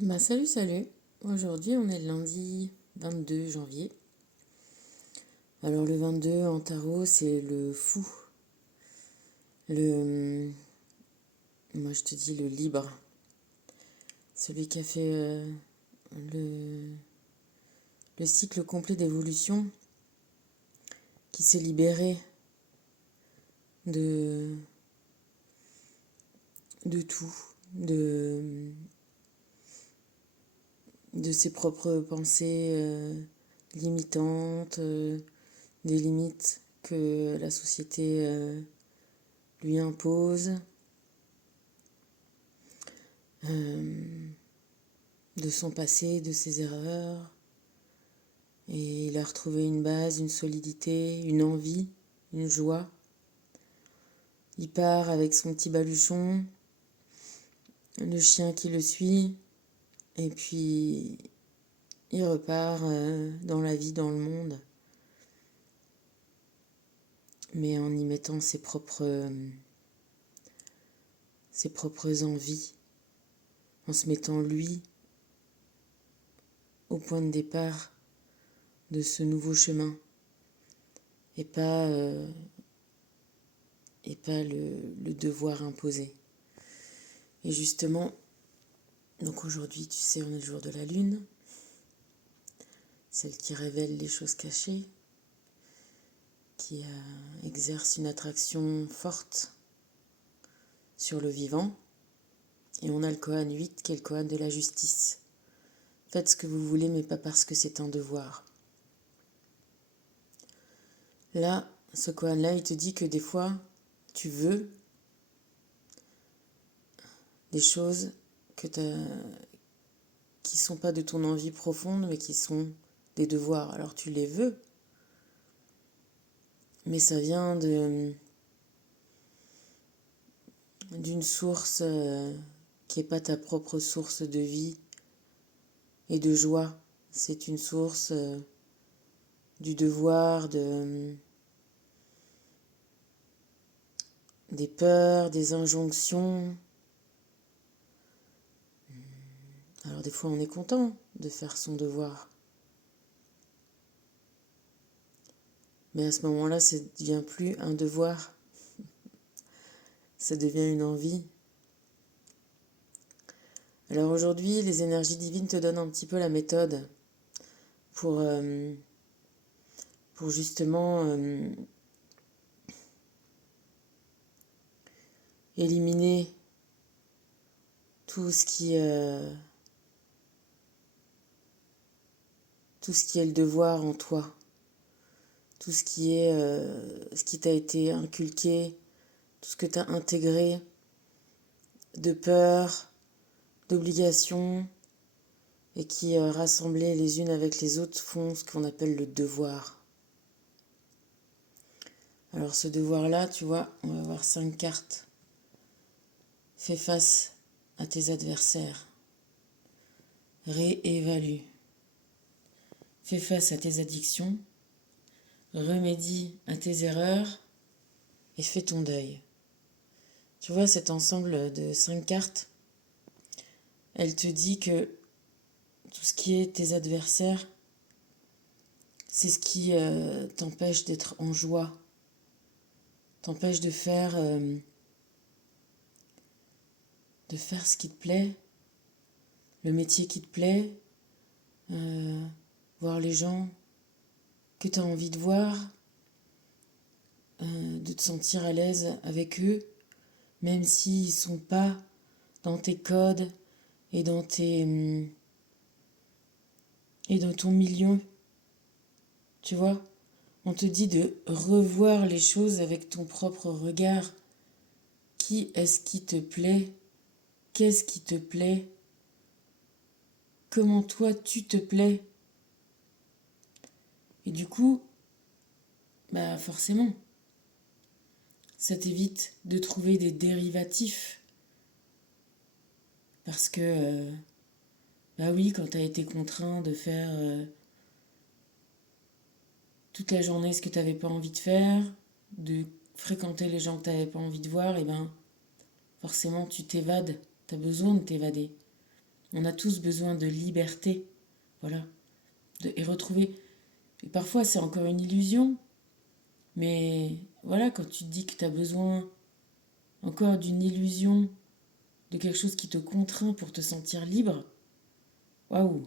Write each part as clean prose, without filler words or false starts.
Salut. Aujourd'hui, on est le lundi 22 janvier. Alors, le 22 en tarot, c'est le fou. Le. Moi, je te dis le libre. Celui qui a fait le, le cycle complet d'évolution, qui s'est libéré de. de tout. De ses propres pensées limitantes, des limites que la société lui impose, de son passé, de ses erreurs. Et il a retrouvé une base, une solidité, une envie, une joie. Il part avec son petit baluchon, le chien qui le suit, et puis il repart dans la vie, dans le monde, mais en y mettant ses propres envies, en se mettant lui au point de départ de ce nouveau chemin, et pas le devoir imposé. Et justement, donc aujourd'hui, tu sais, on est le jour de la lune, celle qui révèle les choses cachées, qui exerce une attraction forte sur le vivant. Et on a le Koan 8, qui est le Koan de la justice. Faites ce que vous voulez, mais pas parce que c'est un devoir. Là, ce Koan-là, il te dit que des fois, tu veux des choses qui sont pas de ton envie profonde, mais qui sont des devoirs. Alors tu les veux, mais ça vient d'une source qui n'est pas ta propre source de vie et de joie. C'est une source du devoir, des peurs, des injonctions. Alors des fois on est content de faire son devoir. Mais à ce moment-là, ça ne devient plus un devoir. Ça devient une envie. Alors aujourd'hui, les énergies divines te donnent un petit peu la méthode pour justement éliminer tout ce qui est le devoir en toi, tout ce qui est ce qui t'a été inculqué, tout ce que tu as intégré de peur, d'obligation, et qui rassemblées les unes avec les autres font ce qu'on appelle le devoir. Alors ce devoir-là, tu vois, on va avoir 5 cartes. Fais face à tes adversaires. Réévalue. Fais face à tes addictions. Remédie à tes erreurs et fais ton deuil. Tu vois, cet ensemble de 5 cartes, elle te dit que tout ce qui est tes adversaires, c'est ce qui t'empêche d'être en joie, t'empêche de faire ce qui te plaît, le métier qui te plaît, voir les gens que tu as envie de voir, de te sentir à l'aise avec eux, même s'ils ne sont pas dans tes codes et dans ton milieu. Tu vois, on te dit de revoir les choses avec ton propre regard. Qui est-ce qui te plaît? Qu'est-ce qui te plaît? Comment toi tu te plais? Et du coup, forcément, ça t'évite de trouver des dérivatifs. Parce que, oui, quand t'as été contraint de faire toute la journée ce que t'avais pas envie de faire, de fréquenter les gens que t'avais pas envie de voir, et forcément tu t'évades. T'as besoin de t'évader. On a tous besoin de liberté, voilà, et retrouver. Et parfois, c'est encore une illusion, mais voilà, quand tu te dis que tu as besoin encore d'une illusion, de quelque chose qui te contraint pour te sentir libre, waouh,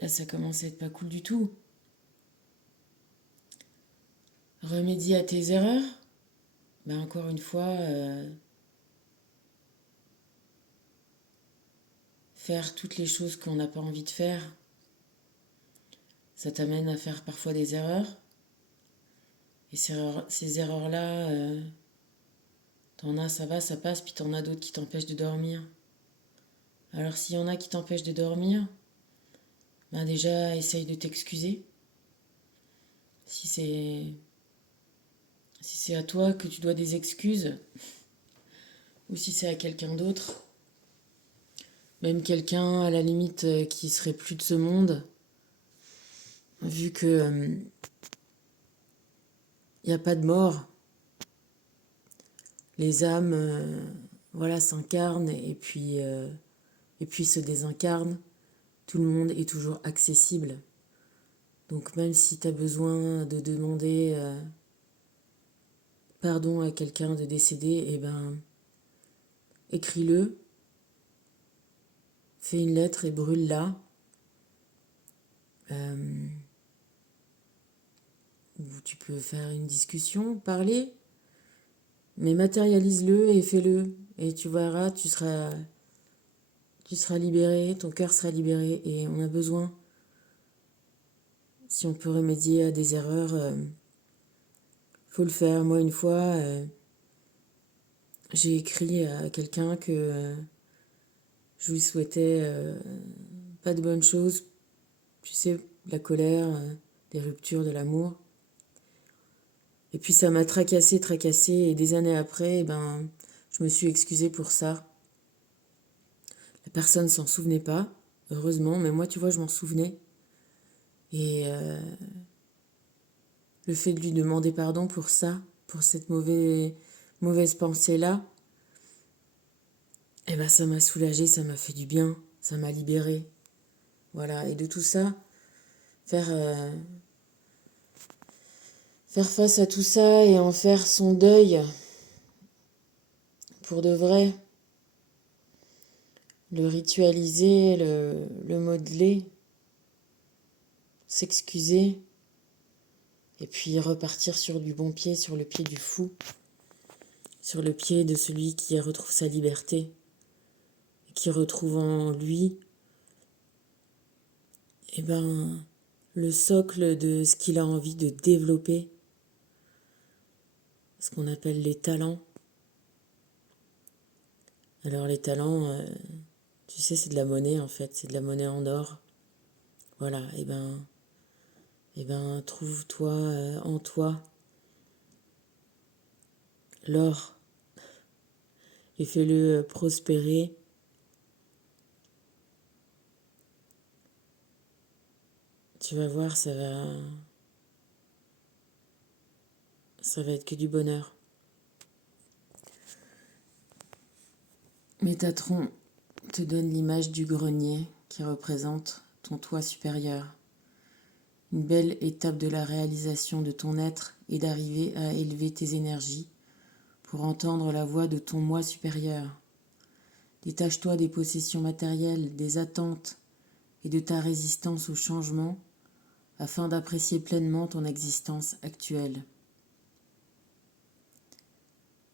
là, ça commence à être pas cool du tout. Remédier à tes erreurs, ben encore une fois, faire toutes les choses qu'on n'a pas envie de faire, ça t'amène à faire parfois des erreurs. Et ces erreurs-là, t'en as, ça va, ça passe, puis t'en as d'autres qui t'empêchent de dormir. Alors s'il y en a qui t'empêchent de dormir, ben déjà essaye de t'excuser. Si c'est à toi que tu dois des excuses, ou si c'est à quelqu'un d'autre, même quelqu'un à la limite qui serait plus de ce monde, vu que y a pas de mort, les âmes, voilà, s'incarnent et puis se désincarnent. Tout le monde est toujours accessible. Donc même si tu as besoin de demander pardon à quelqu'un de décédé, eh ben écris-le, fais une lettre et brûle-la. Ou tu peux faire une discussion, parler, mais matérialise-le et fais-le. Et tu verras, tu seras libéré, ton cœur sera libéré et on a besoin, si on peut remédier à des erreurs, faut le faire. Moi, une fois, j'ai écrit à quelqu'un que je lui souhaitais pas de bonnes choses, tu sais, la colère, des ruptures, de l'amour. Et puis ça m'a tracassé, et des années après, eh ben, je me suis excusée pour ça. La personne s'en souvenait pas, heureusement, mais moi, tu vois, je m'en souvenais. Et le fait de lui demander pardon pour ça, pour cette mauvaise pensée-là, eh ben, ça m'a soulagée, ça m'a fait du bien, ça m'a libérée. Voilà, et de tout ça, faire, faire face à tout ça et en faire son deuil pour de vrai, le ritualiser, le modeler, s'excuser, et puis repartir sur du bon pied, sur le pied du fou, sur le pied de celui qui retrouve sa liberté, qui retrouve en lui, eh ben, le socle de ce qu'il a envie de développer, ce qu'on appelle les talents. Alors les talents, tu sais, c'est de la monnaie en fait, c'est de la monnaie en or. Voilà, eh ben, trouve-toi en toi l'or et fais-le prospérer. Tu vas voir, ça va être que du bonheur. Métatron te donne l'image du grenier qui représente ton toi supérieur. Une belle étape de la réalisation de ton être est d'arriver à élever tes énergies pour entendre la voix de ton moi supérieur. Détache-toi des possessions matérielles, des attentes et de ta résistance au changement afin d'apprécier pleinement ton existence actuelle.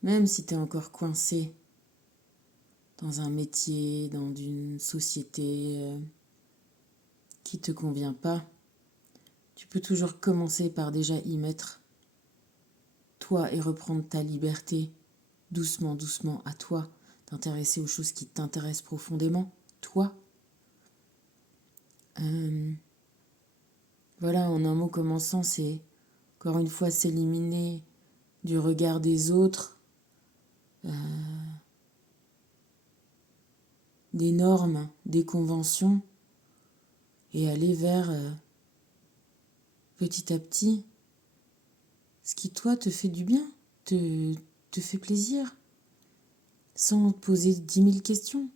Même si tu es encore coincé dans un métier, dans une société qui ne te convient pas, tu peux toujours commencer par déjà y mettre toi et reprendre ta liberté doucement, doucement à toi, t'intéresser aux choses qui t'intéressent profondément, toi. Voilà, en un mot commençant, c'est encore une fois s'éliminer du regard des autres, des normes, des conventions, et aller vers petit à petit ce qui toi te fait du bien, te fait plaisir, sans te poser 10 000 questions.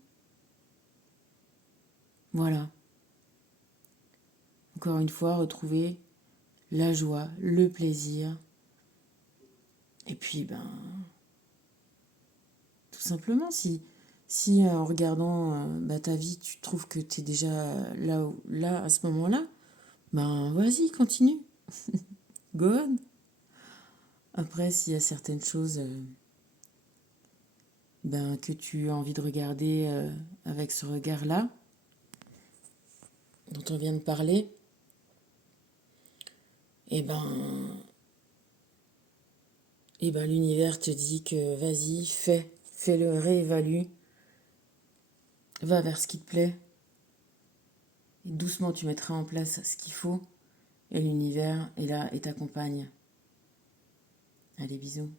Voilà. Encore une fois, retrouver la joie, le plaisir. Et puis, tout simplement, si en regardant ta vie, tu trouves que tu es déjà là, à ce moment-là, vas-y, continue. Go on. Après, s'il y a certaines choses que tu as envie de regarder avec ce regard-là, dont on vient de parler, et l'univers te dit que vas-y, fais-le, réévalue, va vers ce qui te plaît. Et doucement, tu mettras en place ce qu'il faut, et l'univers est là et t'accompagne. Allez, bisous.